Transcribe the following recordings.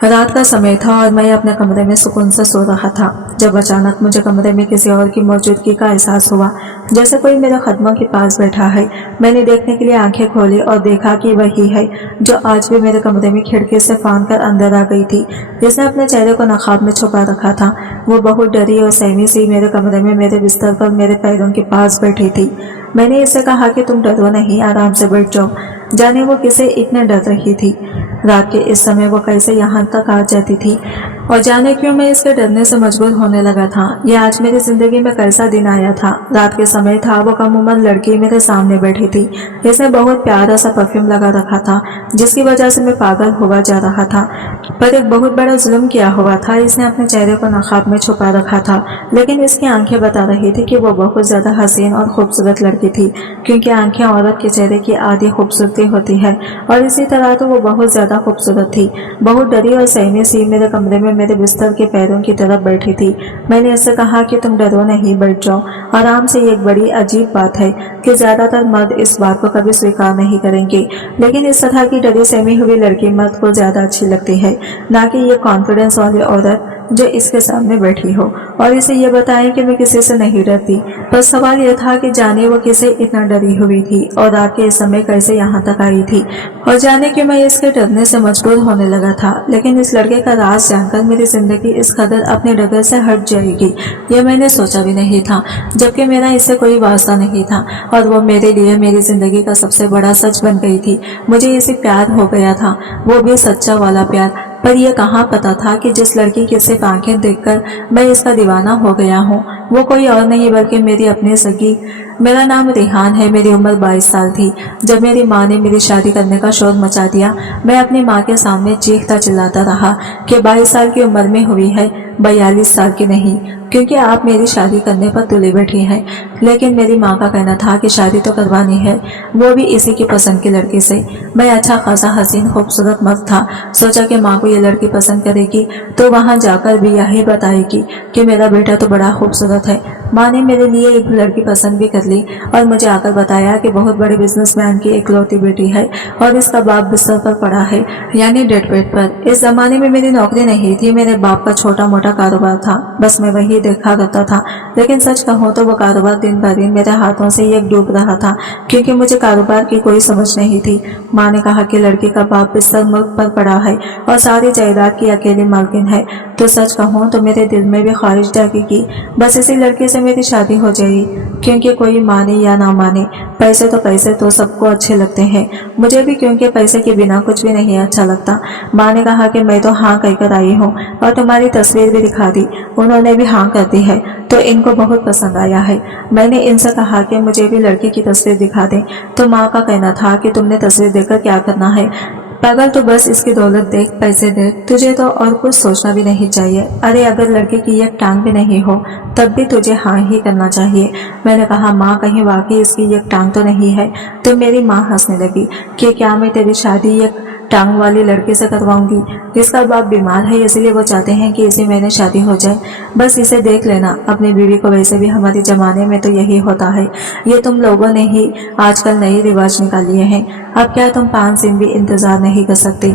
रात का समय था और मैं अपने कमरे में सुकून से सो रहा था जब अचानक मुझे कमरे में किसी और की मौजूदगी का एहसास हुआ, जैसे कोई मेरे कदमों के पास बैठा है। मैंने देखने के लिए आंखें खोली और देखा कि वही है जो आज भी मेरे कमरे में खिड़की से फांद कर अंदर आ गई थी, जिसने अपने चेहरे को नकाब में छुपा रखा था। वो बहुत डरी और सहमी सी मेरे कमरे में मेरे बिस्तर पर मेरे पैरों के पास बैठी थी। मैंने इससे कहा कि तुम डरो नहीं, आराम से बैठ जाओ। जाने वो किसे इतने डर रही थी। रात के इस समय वो कैसे यहाँ तक आ जाती थी और जाने क्यों मैं इसके डरने से मजबूर होने लगा था। यह आज मेरी जिंदगी में कैसा दिन आया था। रात के समय था, वो कम उम्र लड़की मेरे सामने बैठी थी। इसने बहुत प्यारा सा परफ्यूम लगा रखा था जिसकी वजह से मैं पागल हुआ जा रहा था। पर एक बहुत बड़ा जुल्म किया हुआ था। इसने अपने चेहरे को नकाब में छुपा रखा था, लेकिन इसकी आंखें बता रही थी कि वो बहुत ज्यादा हसीन और खूबसूरत लड़की थी, क्योंकि आंखें औरत के चेहरे की आधी खूबसूरती होती है और इसी तरह तो वो बहुत ज्यादा खूबसूरत थी। बहुत डरी और सहमी सी मेरे कमरे में मेरे बिस्तर के पैरों की तरफ बैठी थी। मैंने इससे कहा कि तुम डरो नहीं, बैठ जाओ आराम से। ये एक बड़ी अजीब बात है कि ज्यादातर मर्द इस बात को कभी स्वीकार नहीं करेंगे, लेकिन इस तरह की डरी सहमी हुई लड़की मर्द को ज्यादा अच्छी लगती है, ना कि ये कॉन्फिडेंस वाली औरत जो इसके सामने बैठी हो और इसे ये बताएं कि मैं किसी से नहीं डरती। पर सवाल यह था कि जाने वो किसे इतना डरी हुई थी और रात के इस समय कैसे यहाँ तक आई थी, और जाने कि मैं इसके डरने से मजबूर होने लगा था। लेकिन इस लड़के का राज जानकर मेरी जिंदगी इस कदर अपने डगर से हट जाएगी, यह मैंने सोचा भी नहीं था, जबकि मेरा इससे कोई वास्ता नहीं था और वो मेरे लिए मेरी जिंदगी का सबसे बड़ा सच बन गई थी। मुझे इसे प्यार हो गया था, वो भी सच्चा वाला प्यार। पर यह कहाँ पता था कि जिस लड़की की सिर्फ आंखें देखकर मैं इसका दीवाना हो गया हूँ, वो कोई और नहीं बल्कि मेरी अपनी सगी। मेरा नाम रिहान है। मेरी उम्र 22 साल थी जब मेरी माँ ने मेरी शादी करने का शोर मचा दिया। मैं अपनी माँ के सामने चीखता चिल्लाता रहा कि 22 साल की उम्र में हुई है, 42 साल की नहीं, क्योंकि आप मेरी शादी करने पर तुले बैठी हैं। लेकिन मेरी माँ का कहना था कि शादी तो करवानी है, वो भी इसी की पसंद की लड़की से। मैं अच्छा खासा हसीन खूबसूरत मर्द था। सोचा कि माँ को ये लड़की पसंद करेगी तो वहाँ जाकर भी यही बताएगी कि मेरा बेटा तो बड़ा खूबसूरत है। माँ ने मेरे लिए एक लड़की पसंद भी कर ली और मुझे आकर बताया कि बहुत बड़े बिजनेसमैन की इकलौती बेटी है और इसका बाप बिस्तर पर पड़ा है, यानी डेड बेड पर। इस जमाने में मेरी नौकरी नहीं थी, मेरे बाप का छोटा मोटा कारोबार था, बस मैं वही देखा करता था। लेकिन सच कहूँ तो वो कारोबार दिन ब दिन मेरे हाथों से ही डूब रहा था, क्योंकि मुझे कारोबार की कोई समझ नहीं थी। माँ ने कहा कि लड़की का बाप बिस्तर मुल्क पर पड़ा है और सारी जायदाद की अकेली मालकिन है। तो सच कहूँ तो मेरे दिल में भी ख्वाहिश जागी कि बस इसी लड़के से मेरी शादी हो जाएगी, क्योंकि कोई माने या ना माने, पैसे तो सबको अच्छे लगते हैं, मुझे भी, क्योंकि पैसे के बिना कुछ भी नहीं अच्छा लगता। माँ ने कहा कि मैं तो हाँ कहकर आई हूँ और तुम्हारी तस्वीर भी दिखा दी। उन्होंने भी हाँ कर दी है तो इनको बहुत पसंद आया है। मैंने इनसे कहा कि मुझे भी लड़की की तस्वीर दिखा दें, तो माँ का कहना था कि तुमने तस्वीर देखकर क्या करना है, पागल, तो बस इसकी दौलत देख, पैसे देख, तुझे तो और कुछ सोचना भी नहीं चाहिए। अरे अगर लड़के की एक टांग भी नहीं हो तब भी तुझे हाँ ही करना चाहिए। मैंने कहा माँ कहीं वाकई इसकी एक टांग तो नहीं है। तो मेरी माँ हंसने लगी कि क्या मैं तेरी शादी एक टांग वाली लड़के से करवाऊंगी। इसका बाप बीमार है, इसलिए वो चाहते हैं कि इसी महीने शादी हो जाए। बस इसे देख लेना अपनी बीवी को, वैसे भी हमारे जमाने में तो यही होता है, ये तुम लोगों ने ही आजकल नए रिवाज निकालिए हैं। अब क्या तुम 5 दिन भी इंतजार नहीं कर सकते?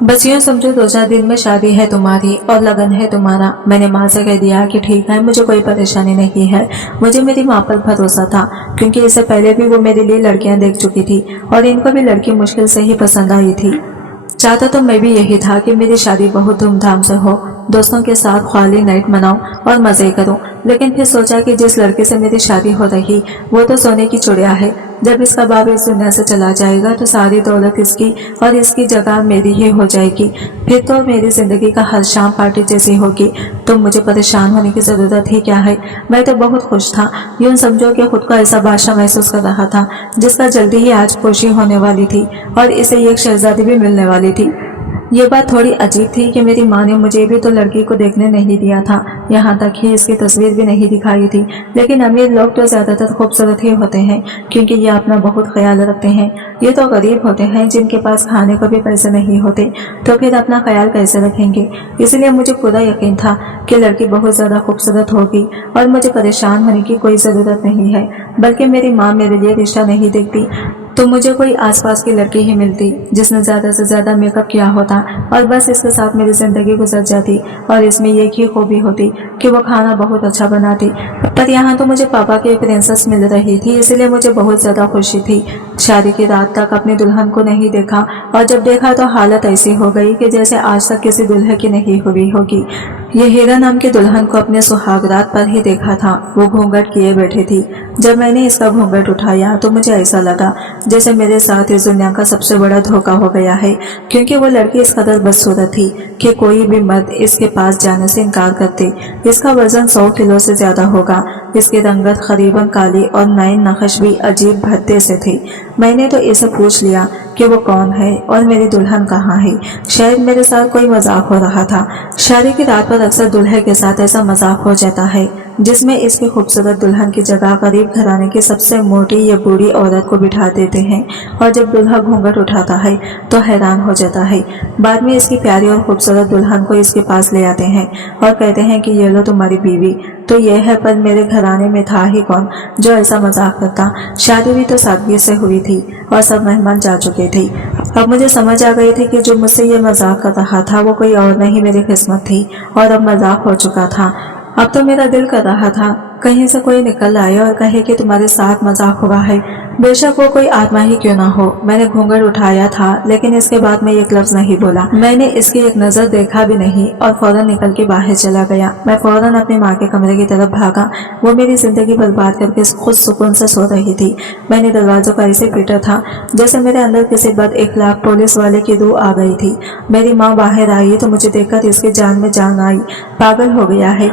बस यूँ समझो 2-4 दिन में शादी है तुम्हारी और लगन है तुम्हारा। मैंने माँ से कह दिया कि ठीक है, मुझे कोई परेशानी नहीं है। मुझे मेरी माँ पर भरोसा था, क्योंकि इससे पहले भी वो मेरे लिए लड़कियां देख चुकी थी और इनको भी लड़की मुश्किल से ही पसंद आई थी। चाहता तो मैं भी यही था कि मेरी शादी बहुत धूमधाम से हो, दोस्तों के साथ ख्वाली नाइट मनाऊं और मजे करूं। लेकिन फिर सोचा कि जिस लड़के से मेरी शादी हो रही वो तो सोने की चिड़िया है। जब इसका बाप इस दुनिया से चला जाएगा तो सारी दौलत इसकी और इसकी जगह मेरी ही हो जाएगी। फिर तो मेरी जिंदगी का हर शाम पार्टी जैसी होगी। तो मुझे परेशान होने की जरूरत ही क्या है। मैं तो बहुत खुश था, यूं समझो कि खुद को ऐसा बादशाह महसूस कर रहा था जिसका जल्दी ही आज खुशी होने वाली थी और इसे एक शहजादी भी मिलने वाली थी। ये बात थोड़ी अजीब थी कि मेरी माँ ने मुझे भी तो लड़की को देखने नहीं दिया था, यहाँ तक ही इसकी तस्वीर भी नहीं दिखाई थी। लेकिन अमीर लोग तो ज्यादातर खूबसूरत ही होते हैं, क्योंकि ये अपना बहुत ख्याल रखते हैं। ये तो गरीब होते हैं जिनके पास खाने को भी पैसे नहीं होते, तो फिर अपना ख्याल कैसे रखेंगे। इसलिए मुझे पूरा यकीन था कि लड़की बहुत ज्यादा खूबसूरत होगी और मुझे परेशान होने की कोई जरूरत नहीं है। बल्कि मेरी माँ मेरे लिए रिश्ता नहीं देखती तो मुझे कोई आसपास की लड़की ही मिलती जिसने ज्यादा से ज्यादा मेकअप किया होता और बस इसके साथ मेरी जिंदगी गुजर जाती। और इसमें एक ही खूबी होती कि वो खाना बहुत अच्छा बनाती। पर यहाँ तो मुझे पापा की प्रिंसेस मिल रही थी, इसलिए मुझे बहुत ज्यादा खुशी थी। शादी की रात तक अपनी दुल्हन को नहीं देखा और जब देखा तो हालत ऐसी हो गई कि जैसे आज तक किसी दुल्हन की नहीं हुई होगी। ये हीरा नाम की दुल्हन को अपने सुहागरात पर ही देखा था। वो घूंघट किए बैठी थी। जब मैंने इसका घूंघट उठाया तो मुझे ऐसा लगा जैसे मेरे साथ इस दुनिया का सबसे बड़ा धोखा हो गया है, क्योंकि वो लड़की इस कदर बदसूरत थी कि कोई भी मर्द इसके पास जाने से इनकार करते। इसका वजन 100 किलो से ज्यादा होगा। इसकी रंगत करीबन काली और नैन नक्श भी अजीब भद्दे से थे। मैंने तो इसे पूछ लिया कि वो कौन है और मेरी दुल्हन कहाँ है। शायद मेरे साथ कोई मजाक हो रहा था। शादी की रात पर अक्सर दुल्हे के साथ ऐसा मजाक हो जाता है जिसमें इसकी खूबसूरत दुल्हन की जगह गरीब घराने की सबसे मोटी या बूढ़ी औरत को बिठा देते हैं और जब दुल्हा घूंघट उठाता है तो हैरान हो जाता है। बाद में इसकी प्यारी और खूबसूरत दुल्हन को इसके पास ले आते हैं और कहते हैं कि ये लो तुम्हारी बीवी। तो यह है, पर मेरे घराने में था ही कौन जो ऐसा मजाक करता। शादी भी तो सादगी से हुई थी और सब मेहमान जा चुके थे। अब मुझे समझ आ गई थी कि जो मुझसे ये मजाक कर रहा था वो कोई और नहीं मेरी किस्मत थी और अब मजाक हो चुका था। अब तो मेरा दिल कर रहा था कहीं से कोई निकल आए और कहे कि तुम्हारे साथ मजाक हुआ है, बेशक वो कोई आत्मा ही क्यों ना हो। मैंने घूंघट उठाया था लेकिन इसके बाद मैं एक लफ्ज नहीं बोला। मैंने इसकी एक नजर देखा भी नहीं और फौरन निकल के बाहर चला गया। मैं फौरन अपनी माँ के कमरे की तरफ भागा। वो मेरी जिंदगी बर्बाद करके खुद सुकून से सो रही थी। मैंने दरवाजों का ऐसे पीटा था जैसे मेरे अंदर किसी बद इखलाक पुलिस वाले की रूह आ गई थी। मेरी माँ बाहर आई तो मुझे देखकर इसकी जान में जान आई। पागल हो गया है,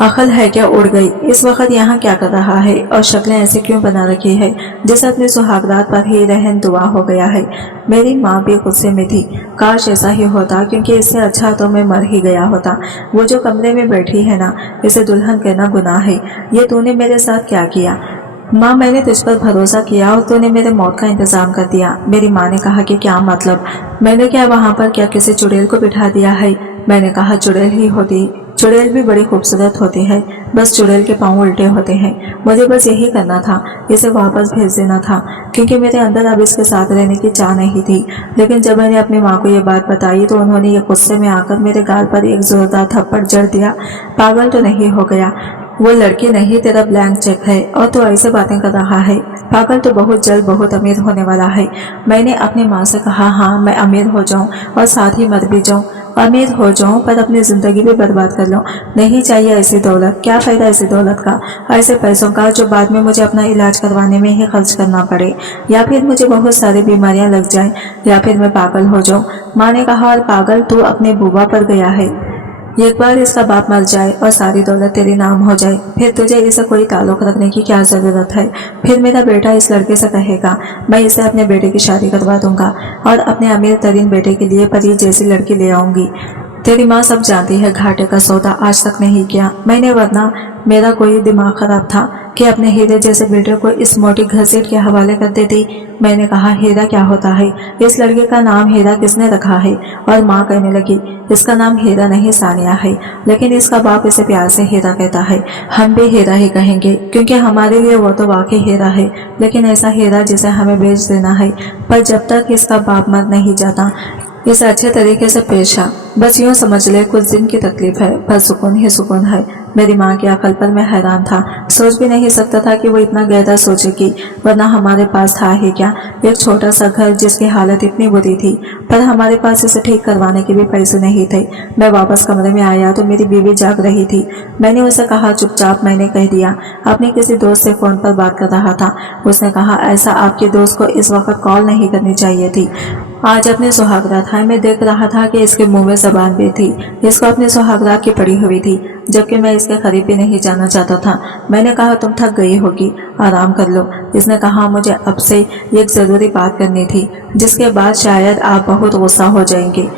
अकल है क्या उड़ गई, इस वक्त यहाँ क्या कर रहा है और शक्लें ऐसी क्यों बना रखी है जैसे अपने सुहागरात पर ही रहन दुआ हो गया है। मेरी माँ भी गुस्से में थी। काश ऐसा ही होता, क्योंकि इससे अच्छा तो मैं मर ही गया होता। वो जो कमरे में बैठी है ना, इसे दुल्हन कहना गुनाह है। ये तूने मेरे साथ क्या किया? माँ, मैंने तुझ पर भरोसा किया और तूने मेरे मौत का इंतजाम कर दिया। मेरी माँ ने कहा कि क्या मतलब? मैंने क्या वहाँ पर क्या किसी चुड़ैल को बिठा दिया है? मैंने कहा चुड़ैल ही होती। चुड़ैल भी बड़ी खूबसूरत होती है, बस चुड़ैल के पांव उल्टे होते हैं। मुझे बस यही करना था, इसे वापस भेज देना था, क्योंकि मेरे अंदर अब इसके साथ रहने की चाह नहीं थी। लेकिन जब मैंने अपनी माँ को ये बात बताई तो उन्होंने ये गुस्से में आकर मेरे गाल पर एक जोरदार थप्पड़ जड़ दिया। पागल तो नहीं हो गया? वो लड़की नहीं, तेरा ब्लैंक चेक है और तू ऐसे बातें कर रहा है। पागल तो बहुत जल्द बहुत अमीर होने वाला है। मैंने अपनी माँ से कहा, हाँ मैं अमीर हो जाऊँ और साथ ही मर भी जाऊँ। अमीर हो जाऊं पर अपनी जिंदगी भी बर्बाद कर लूं। नहीं चाहिए ऐसी दौलत। क्या फायदा ऐसी दौलत का, ऐसे पैसों का जो बाद में मुझे अपना इलाज करवाने में ही खर्च करना पड़े, या फिर मुझे बहुत सारी बीमारियां लग जाएं, या फिर मैं पागल हो जाऊं। माँ ने कहा, और पागल तू अपने बुआ पर गया है। एक बार इसका बाप मर जाए और सारी दौलत तेरे नाम हो जाए, फिर तुझे इसे कोई ताल्लुक रखने की क्या जरूरत है? फिर मेरा बेटा इस लड़के से कहेगा मैं इसे अपने बेटे की शादी करवा दूंगा और अपने अमीर तरीन बेटे के लिए परी जैसी लड़की ले आऊंगी। तेरी माँ सब जानती है, घाटे का सौदा आज तक नहीं किया मैंने, वरना मेरा कोई दिमाग खराब था कि अपने हीरे जैसे बेटे को इस मोटी घसीट के हवाले कर देती। मैंने कहा, हीरा क्या होता है? इस लड़के का नाम हीरा किसने रखा है? और माँ कहने लगी, इसका नाम हीरा नहीं सानिया है, लेकिन इसका बाप इसे प्यार से हीरा कहता है। हम भी हीरा ही कहेंगे, क्योंकि हमारे लिए वो तो वाकई हीरा है, लेकिन ऐसा हीरा जिसे हमें बेच देना है। पर जब तक इसका बाप मर नहीं जाता इसे अच्छे तरीके से पेश आ। बस यूँ समझ ले, कुछ दिन की तकलीफ है, पर सुकून ही सुकून है। मेरी माँ की अकल पर मैं हैरान था। सोच भी नहीं सकता था कि वो इतना गहरा सोचेगी, वरना हमारे पास था ही क्या, एक छोटा सा घर जिसकी हालत इतनी बुरी थी, पर हमारे पास इसे ठीक करवाने के भी पैसे नहीं थे। मैं वापस कमरे में आया तो मेरी बीवी जाग रही थी। मैंने उसे कहा, चुपचाप। मैंने कह दिया, अपने किसी दोस्त से फोन पर बात कर रहा था। उसने कहा, ऐसा आपके दोस्त को इस वक्त कॉल नहीं करनी चाहिए थी। आज अपने सुहागरात है। मैं देख रहा था कि इसके मुंह में जबान भी थी। इसको अपने सुहागरात की पड़ी हुई थी, जबकि मैं इसके करीब भी नहीं जाना चाहता था। मैंने कहा, तुम थक गई होगी, आराम कर लो। इसने कहा, मुझे अब से एक जरूरी बात करनी थी, जिसके बाद शायद आप बहुत गुस्सा हो जाएंगे,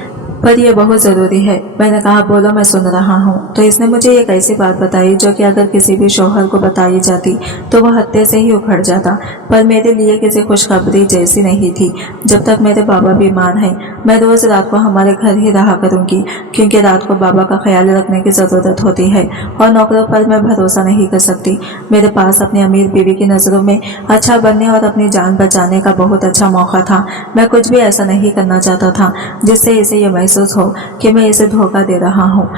पर यह बहुत जरूरी है। मैंने कहा बोलो, मैं सुन रहा हूँ। तो इसने मुझे एक ऐसी बात बताई जो कि अगर किसी भी शौहर को बताई जाती तो वह हत्ते से ही उखड़ जाता, पर मेरे लिए किसी खुशखबरी जैसी नहीं थी। जब तक मेरे बाबा बीमार हैं मैं रोज रात को हमारे घर ही रहा करूंगी, क्योंकि रात को बाबा का ख्याल रखने की जरूरत होती है और नौकरों पर मैं भरोसा नहीं कर सकती। मेरे पास अपनी अमीर बीवी की नजरों में अच्छा बनने और अपनी जान बचाने का बहुत अच्छा मौका था। मैं कुछ भी ऐसा नहीं करना चाहता था जिससे इसे ये महसूस हो कि मैं इसे धोखा दे रहा हूँ।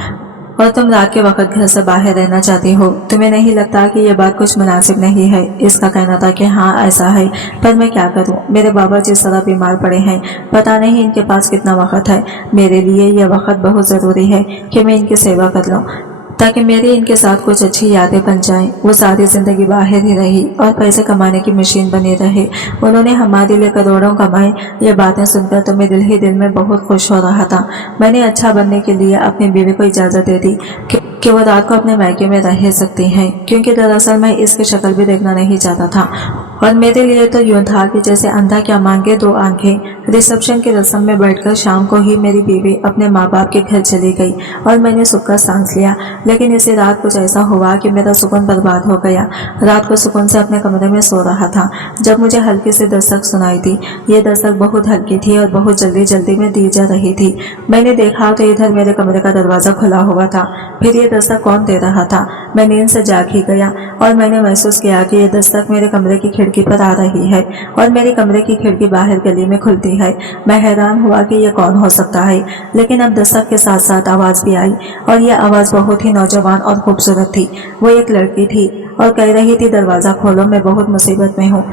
और तुम रात के वक्त घर से बाहर रहना चाहती हो, तुम्हें नहीं लगता कि ये बात कुछ मुनासिब नहीं है? इसका कहना था कि हाँ ऐसा है, पर मैं क्या करूं? मेरे बाबा जिस तरह बीमार पड़े हैं, पता नहीं इनके पास कितना वक्त है। मेरे लिए यह वक्त बहुत जरूरी है कि मैं इनकी सेवा कर लूं, ताकि मेरी इनके साथ कुछ अच्छी यादें बन जाएं। वो सारी जिंदगी बाहर ही रही और पैसे कमाने की मशीन बनी रहे। उन्होंने हमारे लिए करोड़ों कमाए। ये बातें सुनकर तो मैं दिल ही दिल में बहुत खुश हो रहा था। मैंने अच्छा बनने के लिए अपनी बीवी को इजाजत दे दी कि वो रात को अपने मायके में रह सकती हैं, क्योंकि दरअसल मैं इसकी शक्ल भी देखना नहीं चाहता था। और मेरे लिए तो यूं था कि जैसे अंधा क्या मांगे दो आंखें। रिसेप्शन की रस्म में बैठकर शाम को ही मेरी बीवी अपने माँ बाप के घर चली गई और मैंने सुख का सांस लिया। लेकिन इसी रात कुछ ऐसा हुआ कि मेरा सुकून बर्बाद हो गया। रात को सुकून से अपने कमरे में सो रहा था जब मुझे हल्की सी दस्तक सुनाई थी। ये दस्तक बहुत हल्की थी और बहुत जल्दी जल्दी में दी जा रही थी। मैंने देखा तो इधर मेरे कमरे का दरवाजा खुला हुआ था। फिर ये दस्तक कौन दे रहा था? मैं नींद से जाग ही गया और मैंने महसूस किया कि ये दस्तक मेरे कमरे की खिड़की पर आ रही है और मेरे कमरे की खिड़की बाहर गली में खुलती है। मैं हैरान हुआ कि ये कौन हो सकता है, लेकिन अब दस्तक के साथ साथ आवाज भी आई और यह आवाज बहुत ही नौजवान और खूबसूरत थी। वो एक लड़की थी और कह रही थी दरवाजा खोलो, मैं बहुत मुसीबत में हूँ।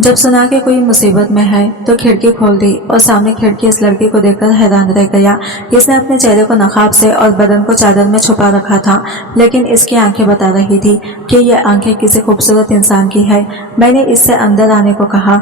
जब सुना कि कोई मुसीबत में है तो खिड़की खोल दी और सामने खिड़की इस लड़की को देखकर हैरान रह गया। इसने अपने चेहरे को नकाब से और बदन को चादर में छुपा रखा था, लेकिन इसकी आंखें बता रही थी कि ये आंखें किसी खूबसूरत इंसान की है। मैंने इससे अंदर आने को कहा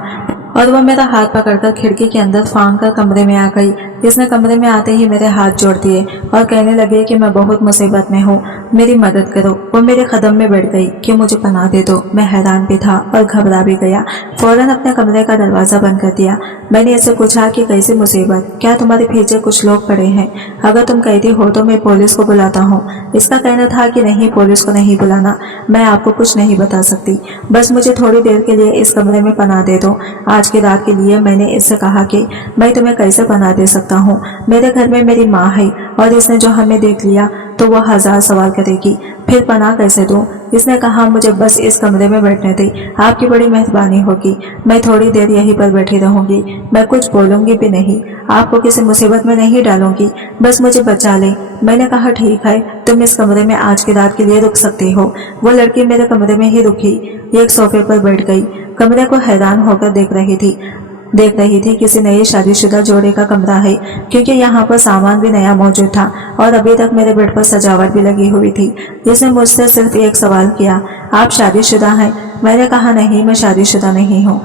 और वो मेरा हाथ पकड़कर खिड़की के अंदर फांग कर कमरे में आ गई। इसने कमरे में आते ही मेरे हाथ जोड़ दिए और कहने लगे कि मैं बहुत मुसीबत में हूँ, मेरी मदद करो। वो मेरे कदम में बैठ गई कि मुझे पनाह दे दो। मैं हैरान भी था और घबरा भी गया। फौरन अपने कमरे का दरवाजा बंद कर दिया। मैंने इससे पूछा कि कैसी मुसीबत? क्या तुम्हारे पीछे कुछ लोग पड़े हैं? अगर तुम कैदी हो तो मैं पुलिस को बुलाता हूँ। इसका कहना था कि नहीं, पुलिस को नहीं बुलाना, मैं आपको कुछ नहीं बता सकती, बस मुझे थोड़ी देर के लिए इस कमरे में पनाह दे दो। आज की रात के लिए मैंने इससे कहा कि मैं तुम्हें कैसे पनाह दे सकता हूँ, मेरे घर में मेरी माँ है और इसने जो हमें देख लिया तो वो 1000 सवाल करेगी, फिर पनाह कैसे दूँ? इसने कहा मुझे बस इस कमरे में बैठने दे, आपकी बड़ी मेहरबानी होगी, मैं थोड़ी देर यहीं पर बैठी रहूंगी, मैं कुछ बोलूंगी भी नहीं, आपको किसी मुसीबत में नहीं डालूंगी, बस मुझे बचा ले। मैंने कहा ठीक है, तुम इस कमरे में आज की रात के लिए रुक सकती हो। वो लड़की मेरे कमरे में ही रुकी, एक सोफे पर बैठ गई, कमरे को हैरान होकर देख रही थी किसी नए शादीशुदा जोड़े का कमरा है, क्योंकि यहाँ पर सामान भी नया मौजूद था और अभी तक मेरे बेड पर सजावट भी लगी हुई थी। इसने मुझसे सिर्फ एक सवाल किया, आप शादीशुदा हैं? मैंने कहा नहीं, मैं शादीशुदा नहीं हूँ।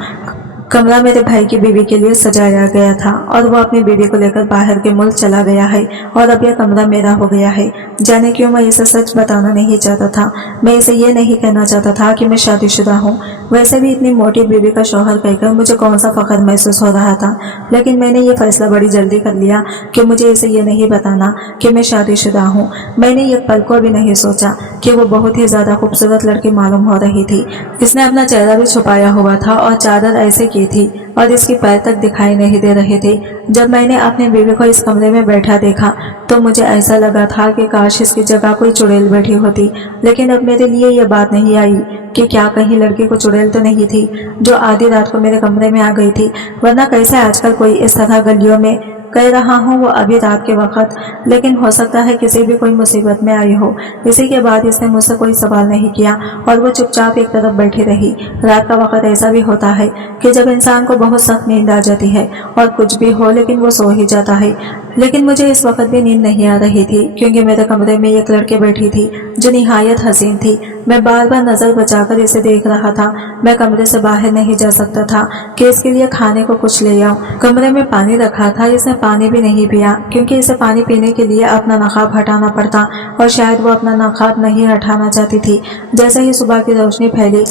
कमरा मेरे भाई की बीवी के लिए सजाया गया था और वो अपनी बीवी को लेकर बाहर के मुल्क चला गया है और अब यह कमरा मेरा हो गया है। जाने क्यों मैं इसे सच बताना नहीं चाहता था। मैं इसे ये नहीं कहना चाहता था कि मैं शादीशुदा हूँ। वैसे भी इतनी मोटी बीवी का शौहर कहकर मुझे कौन सा फख्र महसूस हो रहा था, लेकिन मैंने ये फैसला बड़ी जल्दी कर लिया कि मुझे इसे ये नहीं बताना कि मैं शादीशुदा हूँ। मैंने एक पल को भी नहीं सोचा कि वो बहुत ही ज्यादा खूबसूरत लड़की मालूम हो रही थी। इसने अपना चेहरा भी छुपाया हुआ था और चादर ऐसे की थी और इसके पैर तक दिखाई नहीं दे रहे थे। जब मैंने अपने बीवी को इस कमरे में बैठा देखा तो मुझे ऐसा लगा था कि काश इसकी जगह कोई चुड़ैल बैठी होती, लेकिन अब मेरे लिए यह बात नहीं आई कि क्या कहीं लड़की को चुड़ैल तो नहीं थी जो आधी रात को मेरे कमरे में आ गई थी, वरना कैसे आजकल कोई इस तरह गलियों में कह रहा हूँ वो अभी रात के वक्त, लेकिन हो सकता है किसी भी कोई मुसीबत में आई हो। इसी के बाद इसने मुझसे कोई सवाल नहीं किया और वो चुपचाप एक तरफ बैठी रही। रात का वक्त ऐसा भी होता है कि जब इंसान को बहुत सख्त नींद आ जाती है और कुछ भी हो लेकिन वो सो ही जाता है, लेकिन मुझे इस वक्त भी नींद नहीं आ रही थी, क्योंकि मेरे कमरे में एक लड़की बैठी थी जो निहायत हसीन थी। मैं बार बार नजर बचाकर इसे देख रहा था। मैं कमरे से बाहर नहीं जा सकता था कि इसके लिए खाने को कुछ ले आऊं। कमरे में पानी रखा था, इसने पानी भी नहीं पिया, क्योंकि इसे पानी पीने के लिए अपना नकाब हटाना पड़ता और शायद वो अपना नकाब नहीं हटाना चाहती थी। जैसे ही सुबह की रोशनी फैली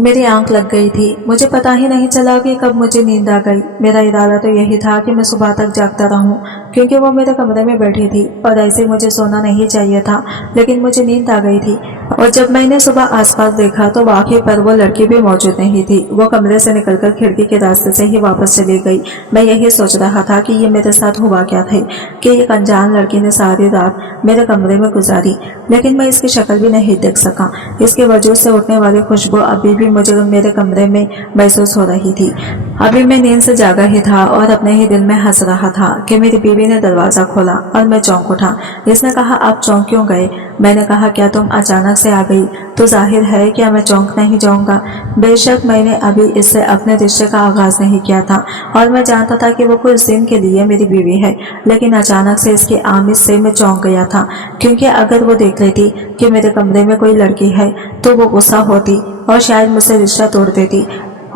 मेरी आंख लग गई थी। मुझे पता ही नहीं चला कि कब मुझे नींद आ गई। मेरा इरादा तो यही था कि मैं सुबह तक जागता रहूं, क्योंकि वो मेरे कमरे में बैठी थी और ऐसे मुझे सोना नहीं चाहिए था, लेकिन मुझे नींद आ गई थी। और जब मैंने सुबह आसपास देखा तो वाकई पर वो लड़की भी मौजूद नहीं थी। वो कमरे से निकलकर खिड़की के रास्ते से ही वापस चली गई। मैं यही सोच रहा था कि ये मेरे साथ हुआ क्या था कि एक अनजान लड़की ने सारी रात मेरे कमरे में गुजारी, लेकिन मैं इसकी शक्ल भी नहीं देख सका। इसके वजूद से उठने वाली खुशबू अभी भी मुझे मेरे कमरे में महसूस हो रही थी। अभी मैं नींद से जागा ही था और अपने ही दिल में हंस रहा था कि मेरी बीवी ने दरवाजा खोला और मैं चौंक उठा। इसने कहा, आप चौंक क्यों गए? मैंने कहा, क्या तुम अचानक से आ गई तो जाहिर है क्या मैं चौंक नहीं जाऊंगा। बेशक मैंने अभी इससे अपने रिश्ते का आगाज नहीं किया था और मैं जानता था कि वो कुछ दिन के लिए मेरी बीवी है, लेकिन अचानक से इसकी आमिद से मैं चौंक गया था, क्योंकि अगर वो देख लेती कि मेरे कमरे में कोई लड़की है तो वो गुस्सा होती और शायद मुझसे रिश्ता तोड़ देती।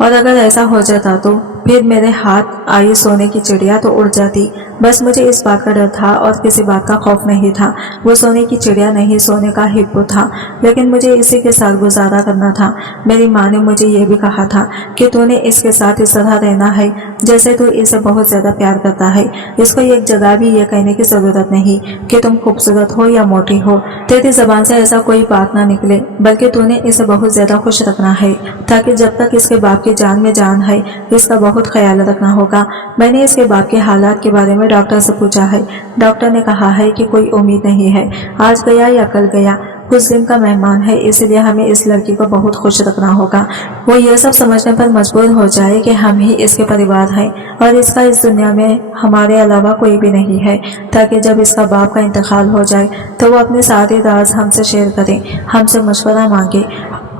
और अगर ऐसा हो जाता तो फिर मेरे हाथ आई सोने की चिड़िया तो उड़ जाती। बस मुझे इस बात का डर था और किसी बात का खौफ नहीं था। वो सोने की चिड़िया नहीं, सोने का हिप्पो था, लेकिन मुझे इसी के साथ गुजारा करना था। मेरी माँ ने मुझे ये भी कहा था कि तूने इसके साथ इस तरह रहना है जैसे तू इसे बहुत ज्यादा प्यार करता है। इसको एक जगह भी ये कहने की जरूरत नहीं कि तुम खूबसूरत हो या मोटी हो। तेरी जबान से ऐसा कोई बात ना निकले, बल्कि तूने इसे बहुत ज्यादा खुश रखना है, ताकि जब तक इसके बाप की जान में जान है इसका बहुत ख्याल रखना होगा। मैंने इसके बाप के हालात के बारे में डॉक्टर से पूछा है। डॉक्टर ने कहा है कि कोई उम्मीद नहीं है, आज गया या कल गया, कुछ दिन का मेहमान है, इसलिए हमें इस लड़की को बहुत खुश रखना होगा। वो यह सब समझने पर मजबूर हो जाए कि हम ही इसके परिवार हैं और इसका इस दुनिया में हमारे अलावा कोई भी नहीं है, ताकि जब इसका बाप का इंतकाल हो जाए तो वो अपने सारे राज हमसे शेयर करें, हमसे मशवरा मांगे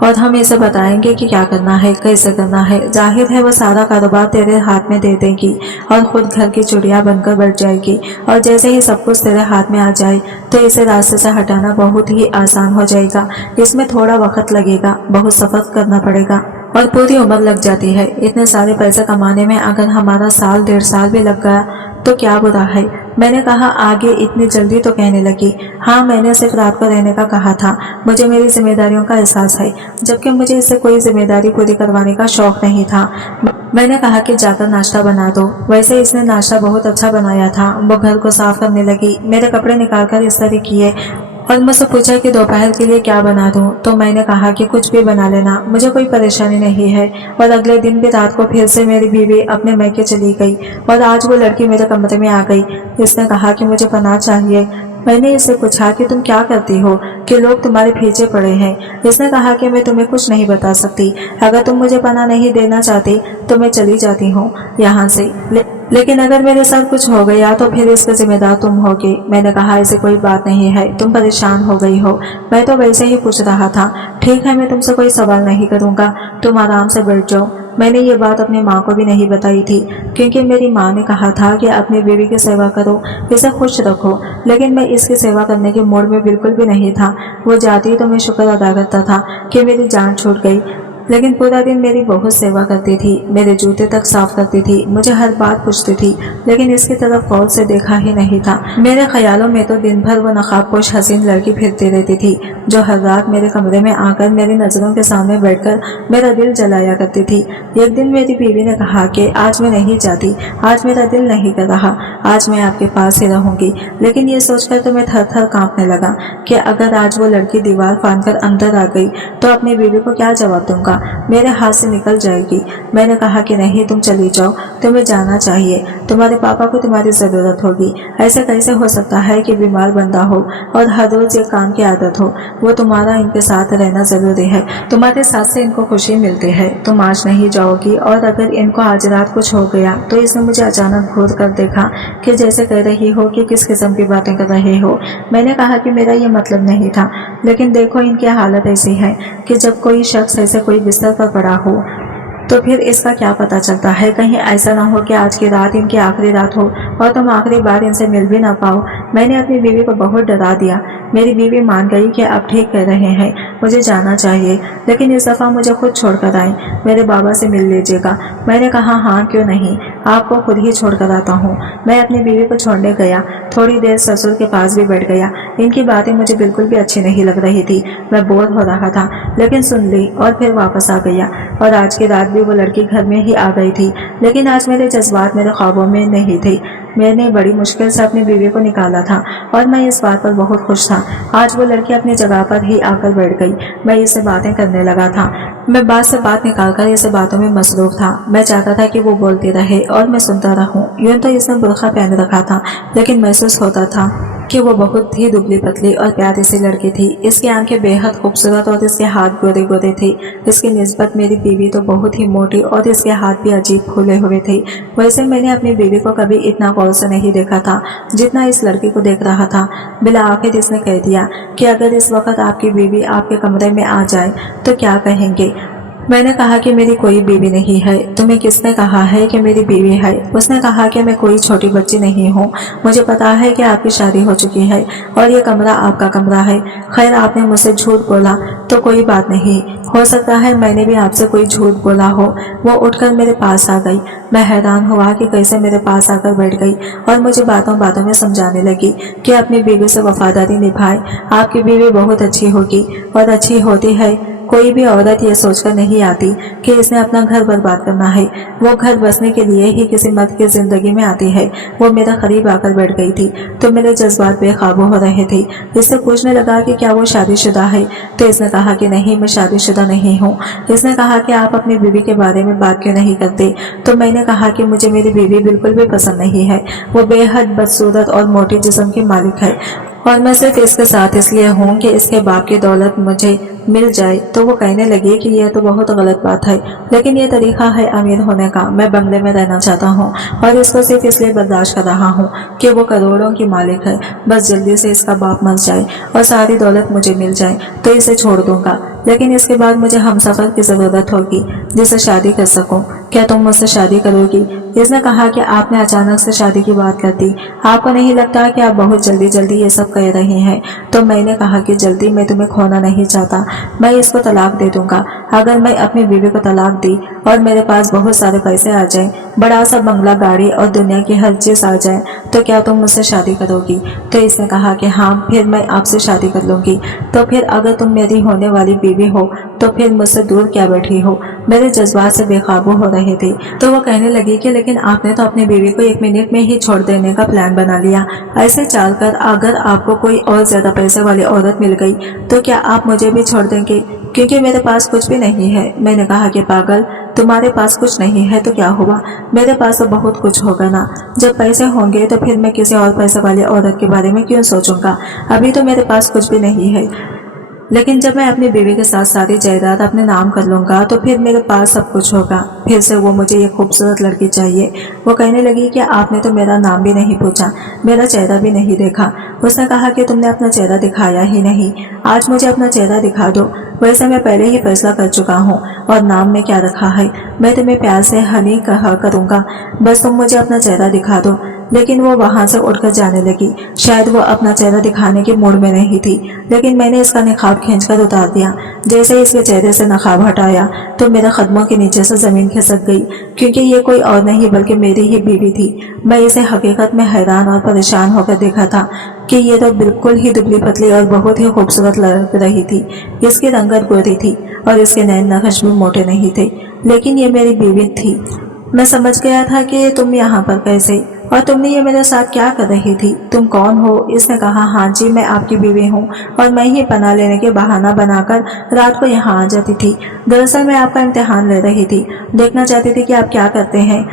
और हम इसे बताएंगे कि क्या करना है, कैसे करना है। जाहिर है वो सारा कारोबार तेरे हाथ में दे देगी और खुद घर की चुड़िया बनकर बैठ जाएगी, और जैसे ही सब कुछ तेरे हाथ में आ जाए तो इसे रास्ते से हटाना बहुत ही आसान हो जाएगा। इसमें थोड़ा वक्त लगेगा, बहुत सफर करना पड़ेगा और पूरी उम्र लग जाती है। इतने सारे पैसे कमाने में अगर हमारा साल 1.5 साल भी लग गया तो क्या बुरा है। मैंने कहा, आगे इतनी जल्दी तो कहने लगी। हाँ, मैंने सिर्फ रात को रहने का कहा था। मुझे मेरी जिम्मेदारियों का एहसास है, जबकि मुझे इससे कोई जिम्मेदारी पूरी करवाने का शौक नहीं था। मैंने कहा कि जाकर नाश्ता बना दो। वैसे इसने नाश्ता बहुत अच्छा बनाया था। वो घर को साफ करने लगी, मेरे कपड़े निकालकर इस्त्री किए और मुझसे पूछा कि दोपहर के लिए क्या बना दूं। तो मैंने कहा कि कुछ भी बना लेना, मुझे कोई परेशानी नहीं है। और अगले दिन भी रात को फिर से मेरी बीवी अपने मैके चली गई और आज वो लड़की मेरे कमरे में आ गई। इसने कहा कि मुझे पनाह चाहिए। मैंने इससे पूछा कि तुम क्या करती हो कि लोग तुम्हारे पीछे पड़े हैं। इसने कहा कि मैं तुम्हें कुछ नहीं बता सकती, अगर तुम मुझे पनाह नहीं देना चाहती तो मैं चली जाती हूँ यहाँ से, लेकिन अगर मेरे साथ कुछ हो गया तो फिर इसका जिम्मेदार तुम होगी। मैंने कहा, ऐसी कोई बात नहीं है, तुम परेशान हो गई हो, मैं तो वैसे ही पूछ रहा था। ठीक है, मैं तुमसे कोई सवाल नहीं करूंगा, तुम आराम से बैठ जाओ। मैंने ये बात अपनी माँ को भी नहीं बताई थी, क्योंकि मेरी माँ ने कहा था कि अपनी बीवी की सेवा करो, इसे खुश रखो, लेकिन मैं इसकी सेवा करने के मूड में बिल्कुल भी नहीं था। वो जाती तो मैं शुक्र अदा करता था कि मेरी जान छूट गई, लेकिन पूरा दिन मेरी बहुत सेवा करती थी, मेरे जूते तक साफ करती थी, मुझे हर बात पूछती थी, लेकिन इसकी तरफ गौर से देखा ही नहीं था। मेरे ख्यालों में तो दिन भर वो नकाबपोश हसीन लड़की फिरती रहती थी, जो हर रात मेरे कमरे में आकर मेरी नजरों के सामने बैठकर मेरा दिल जलाया करती थी। एक दिन मेरी बीवी ने कहा कि आज मैं नहीं जाती, आज मेरा दिल नहीं कर रहा, आज मैं आपके पास ही रहूंगी। लेकिन ये सोचकर तो मैं थर थर कांपने लगा कि अगर आज वो लड़की दीवार फांदकर अंदर आ गई तो अपनी बीवी को क्या जवाब दूंगा, मेरे हाथ से निकल जाएगी। मैंने कहा कि नहीं, तुम चली जाओ, तुम्हें जाना चाहिए, तुम्हारे पापा को तुम्हारी जरूरत होगी। ऐसा कैसे हो सकता है कि बीमार बंदा हो और हर रोज ये काम की आदत हो, वो तुम्हारा इनके साथ रहना जरूरी है, तुम्हारे साथ से इनको खुशी मिलती है। तुम आज नहीं जाओगी और अगर इनको आज रात कुछ हो गया तो इसने मुझे अचानक घूर कर देखा कि जैसे कह रही हो कि किस किस्म की बातें कर रहे हो। मैंने कहा कि मेरा ये मतलब नहीं था, लेकिन देखो इनकी हालत ऐसी है कि जब कोई शख्स ऐसे कोई बिस्तर पर पड़ा हो तो फिर इसका क्या पता चलता है, कहीं ऐसा ना हो कि आज की रात इनकी आखिरी रात हो और तुम आखिरी बार इनसे मिल भी ना पाओ। मैंने अपनी बीवी को बहुत डरा दिया। मेरी बीवी मान गई कि आप ठीक कह रहे हैं, मुझे जाना चाहिए, लेकिन इस दफ़ा मुझे खुद छोड़कर आए, मेरे बाबा से मिल लीजिएगा। मैंने कहा, हाँ क्यों नहीं। आपको खुद ही छोड़ कर आता हूँ। मैं अपनी बीवी को छोड़ने गया, थोड़ी देर ससुर के पास भी बैठ गया। इनकी बातें मुझे बिल्कुल भी अच्छी नहीं लग रही थी। मैं बोर हो रहा था, लेकिन सुन ली और फिर वापस आ गया। और आज की रात भी वो लड़की घर में ही आ गई थी, लेकिन आज मेरे जज्बात मेरे ख्वाबों में नहीं थे। मैंने बड़ी मुश्किल से अपनी बीवी को निकाला था और मैं इस बात पर बहुत खुश था। आज वो लड़की अपनी जगह पर ही आकर बैठ गई। मैं इससे बातें करने लगा था। मैं बात से बात निकालकर इसे बातों में मसरूफ था। मैं चाहता था कि वो बोलती रहे और मैं सुनता रहूं। यूं तो इसने बुर्का पहन रखा था, लेकिन महसूस होता था कि वो बहुत ही दुबली पतली और प्यारी सी लड़की थी। इसकी आंखें बेहद खूबसूरत और इसके हाथ गोरे गोरे थे। इसकी निस्बत मेरी बीवी तो बहुत ही मोटी और इसके हाथ भी अजीब फूले हुए थे। वैसे मैंने अपनी बीवी को कभी इतना गौर से नहीं देखा था जितना इस लड़की को देख रहा था। बिला आखिर इसने कह दिया कि अगर इस वक्त आपकी बीवी आपके कमरे में आ जाए तो क्या कहेंगे। मैंने कहा कि मेरी कोई बीवी नहीं है। तुम्हें किसने कहा है कि मेरी बीवी है? उसने कहा कि मैं कोई छोटी बच्ची नहीं हूँ। मुझे पता है कि आपकी शादी हो चुकी है और ये कमरा आपका कमरा है। खैर, आपने मुझसे झूठ बोला तो कोई बात नहीं, हो सकता है मैंने भी आपसे कोई झूठ बोला हो। वो उठकर मेरे पास आ गई। मैं हैरान हुआ कि कैसे मेरे पास आकर बैठ गई और मुझे बातों बातों में समझाने लगी कि अपनी बीवी से वफादारी निभाए। आपकी बीवी बहुत अच्छी होगी और अच्छी होती है। कोई भी औरत ये सोचकर नहीं आती कि इसने अपना घर बर्बाद करना है। वो घर बसने के लिए ही किसी मर्द की जिंदगी में आती है। वो मेरे करीब आकर बैठ गई थी तो मेरे जज्बात बेकाबू हो रहे थे। इससे पूछने लगा कि क्या वो शादीशुदा है, तो इसने कहा कि नहीं, मैं शादीशुदा नहीं हूँ। इसने कहा कि आप अपनी बीवी के बारे में बात क्यों नहीं करते, तो मैंने कहा कि मुझे मेरी बीवी बिल्कुल भी पसंद नहीं है। वो बेहद बदसूरत और मोटी जिस्म की मालिक है और मैं सिर्फ इसके साथ इसलिए हूँ कि इसके बाप की दौलत मुझे मिल जाए। तो वो कहने लगी कि यह तो बहुत गलत बात है, लेकिन यह तरीका है अमीर होने का। मैं बंगले में रहना चाहता हूँ और इसको सिर्फ इसलिए बर्दाश्त कर रहा हूँ कि वो करोड़ों की मालिक है। बस जल्दी से इसका बाप मर जाए और सारी दौलत मुझे मिल जाए तो इसे छोड़ दूंगा, लेकिन इसके बाद मुझे हमसफर की जरूरत होगी जिसे शादी कर सकूं। क्या तुम मुझसे शादी करोगी? इसने कहा कि आपने अचानक से शादी की बात कर दी। आपको नहीं लगता कि आप बहुत जल्दी जल्दी ये सब कह रहे हैं? तो मैंने कहा कि जल्दी मैं तुम्हें खोना नहीं चाहता। मैं इसको तलाक दे दूंगा। अगर मैं अपनी बीवी को तलाक दी और मेरे पास बहुत सारे पैसे आ जाए, बड़ा सा बंगला, गाड़ी और दुनिया की हर चीज आ जाए, तो क्या तुम मुझसे शादी करोगी? तो इसने कहा कि हाँ, फिर मैं आपसे शादी कर लूंगी। तो फिर अगर तुम मेरी होने वाली बीवी हो तो फिर मुझसे दूर क्या बैठी हो? मेरे जज्बात से बेकाबू हो रहे थे। तो वो कहने लगी कि लेकिन आपने तो अपनी बीवी को 1 मिनट में ही छोड़ देने का प्लान बना लिया। ऐसे चाल कर अगर आपको कोई और ज्यादा पैसे वाली औरत मिल गई तो क्या आप मुझे भी छोड़ देंगे? क्योंकि मेरे पास कुछ भी नहीं है। मैंने कहा कि पागल, तुम्हारे पास कुछ नहीं है तो क्या हुआ? मेरे पास तो बहुत कुछ होगा ना। जब पैसे होंगे तो फिर मैं किसी और पैसे वाली औरत के बारे में क्यों सोचूंगा? अभी तो मेरे पास कुछ भी नहीं है, लेकिन जब मैं अपनी बीवी के साथ सारी जायदाद अपने नाम कर लूंगा तो फिर मेरे पास सब कुछ होगा। फिर से वो मुझे ये खूबसूरत लड़की चाहिए। वो कहने लगी कि आपने तो मेरा नाम भी नहीं पूछा, मेरा चेहरा भी नहीं देखा। उसने कहा कि तुमने अपना चेहरा दिखाया ही नहीं। आज मुझे अपना चेहरा दिखा दो। वैसे मैं पहले ही फैसला कर चुका हूँ और नाम में क्या रखा है। मैं तुम्हें प्यार से हनी कहा करूँगा, बस तुम मुझे अपना चेहरा दिखा दो। लेकिन वो वहां से उठकर जाने लगी। शायद वो अपना चेहरा दिखाने के मूड में नहीं थी, लेकिन मैंने इसका निकाब खींचकर उतार दिया। जैसे ही इसके चेहरे से नकाब हटाया तो मेरे कदमों के नीचे से जमीन खिसक गई, क्योंकि ये कोई और नहीं बल्कि मेरी ही बीवी थी। मैं इसे हकीकत में हैरान और परेशान होकर देखा था कि ये तो बिल्कुल ही दुबली पतली और बहुत ही खूबसूरत लग रही थी। इसकी रंगत गोरी थी और इसके नैन नक्श भी मोटे नहीं थे, लेकिन ये मेरी बीवी थी। मैं समझ गया था कि तुम यहाँ पर कैसे, और तुमने ये मेरे साथ क्या कर रही थी? तुम कौन हो? इसने कहा, हाँ जी, मैं आपकी बीवी हूँ और मैं ही पनाह लेने के बहाना बनाकर रात को यहाँ आ जाती थी। दरअसल मैं आपका इम्तिहान ले रही थी, देखना चाहती थी कि आप क्या करते हैं।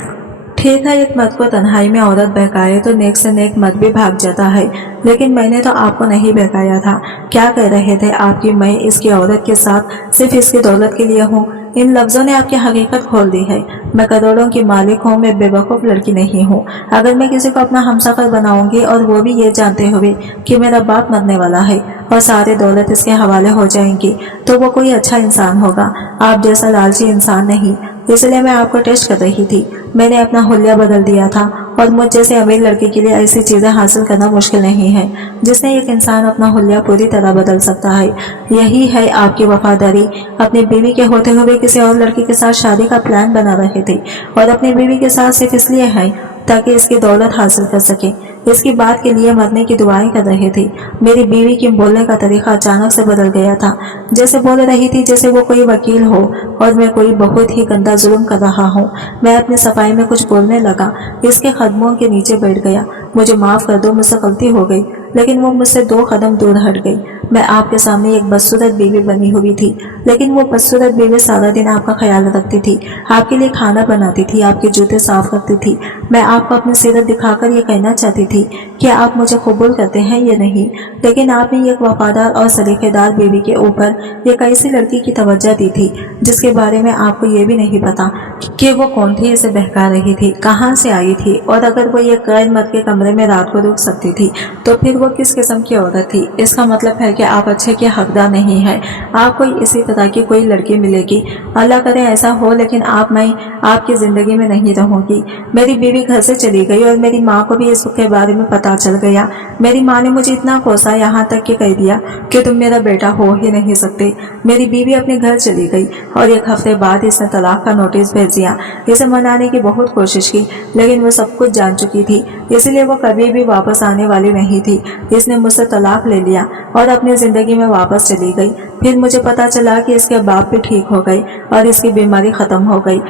ठीक है, एक मर्द को तन्हाई में औरत बहकाए तो नेक से नेक मर्द भी भाग जाता है, लेकिन मैंने तो आपको नहीं बहकाया था। क्या कह रहे थे आप कि मैं इसकी औरत के साथ सिर्फ इसकी दौलत के लिए हूँ? इन लफ्जों ने आपकी हकीकत खोल दी है। मैं करोड़ों की मालिक हूँ, मैं बेवकूफ़ लड़की नहीं हूँ। अगर मैं किसी को अपना हमसफर बनाऊंगी और वो भी ये जानते हुए कि मेरा बाप मरने वाला है और सारे दौलत इसके हवाले हो जाएंगी, तो वो कोई अच्छा इंसान होगा। आप जैसा लालची इंसान नहीं, इसलिए मैं आपको टेस्ट कर रही थी। मैंने अपना हुलिया बदल दिया था और मुझ जैसे अमीर लड़के के लिए ऐसी चीजें हासिल करना मुश्किल नहीं है जिसने एक इंसान अपना हुलिया पूरी तरह बदल सकता है। यही है आपकी वफादारी। अपनी बीवी के होते हुए किसी और लड़की के साथ शादी का प्लान बना रहे थे और अपनी बीवी के साथ सिर्फ इसलिए है ताकि इसकी दौलत हासिल कर सके। इसकी बात के लिए मरने की दुआएं कर रहे थे। मेरी बीवी के बोलने का तरीका अचानक से बदल गया था। जैसे बोल रही थी जैसे वो कोई वकील हो और मैं कोई बहुत ही गंदा जुल्म कर रहा हूँ। मैं अपनी सफाई में कुछ बोलने लगा, इसके कदमों के नीचे बैठ गया। मुझे माफ कर दो, मुझसे गलती हो गई। लेकिन वो मुझसे 2 कदम दूर हट गई। मैं आपके सामने एक बदसूरत बीवी बनी हुई थी, लेकिन वो बदसूरत बीवी सारा दिन आपका ख्याल रखती थी, आपके लिए खाना बनाती थी, आपके जूते साफ करती थी। मैं आपको अपनी सीरत दिखाकर ये कहना चाहती थी कि आप मुझे कबूल करते हैं या नहीं, लेकिन आपने एक वफादार और सलीकेदार बीवी के ऊपर एक ऐसी लड़की की तवज्जो दी थी जिसके बारे में आपको ये भी नहीं पता कि वो कौन थी, इसे बहका रही थी, कहाँ से आई थी, और अगर वो एक गैर मर्द के कमरे में रात को रुक सकती थी तो फिर वो किस किस्म की औरत थी। इसका मतलब है कि आप अच्छे के हकदार नहीं है। आपको इसी तरह की कोई लड़की मिलेगी, अल्लाह करे ऐसा हो, लेकिन मैं आपकी जिंदगी में नहीं रहूंगी। मेरी बीवी घर से चली गई और मेरी माँ को भी इसके बारे में पता चल गया। मेरी माँ ने मुझे इतना कोसा, यहाँ तक कि कह दिया कि तुम मेरा बेटा हो ही नहीं सकते। मेरी बीवी अपने घर चली गई और 1 हफ्ते बाद इसने तलाक का नोटिस भेज दिया। इसे मनाने की बहुत कोशिश की, लेकिन वो सब कुछ जान चुकी थी, इसलिए वो कभी भी वापस आने वाली नहीं थी। इसने मुझसे तलाक ले लिया और अपनी जिंदगी में वापस चली गई। फिर मुझे पता चला कि इसके बाप भी ठीक हो गए और इसकी बीमारी खत्म हो गई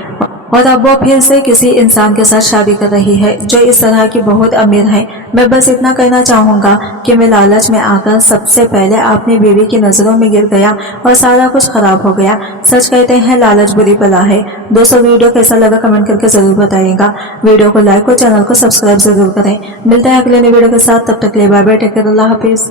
और अब वो फिर से किसी इंसान के साथ शादी कर रही है जो इस तरह की बहुत अमीर है। मैं बस इतना कहना चाहूंगा कि मैं लालच में आकर सबसे पहले अपनी बीवी की नजरों में गिर गया और सारा कुछ खराब हो गया। सच कहते हैं लालच बुरी बला है। दोस्तों, वीडियो कैसा लगा कमेंट करके जरूर बताइएगा। वीडियो को लाइक और चैनल को सब्सक्राइब जरूर करें। मिलते हैं अगले नई वीडियो के साथ, तब तक के लिए बाय बाय, टेक केयर, अल्लाह हाफिज।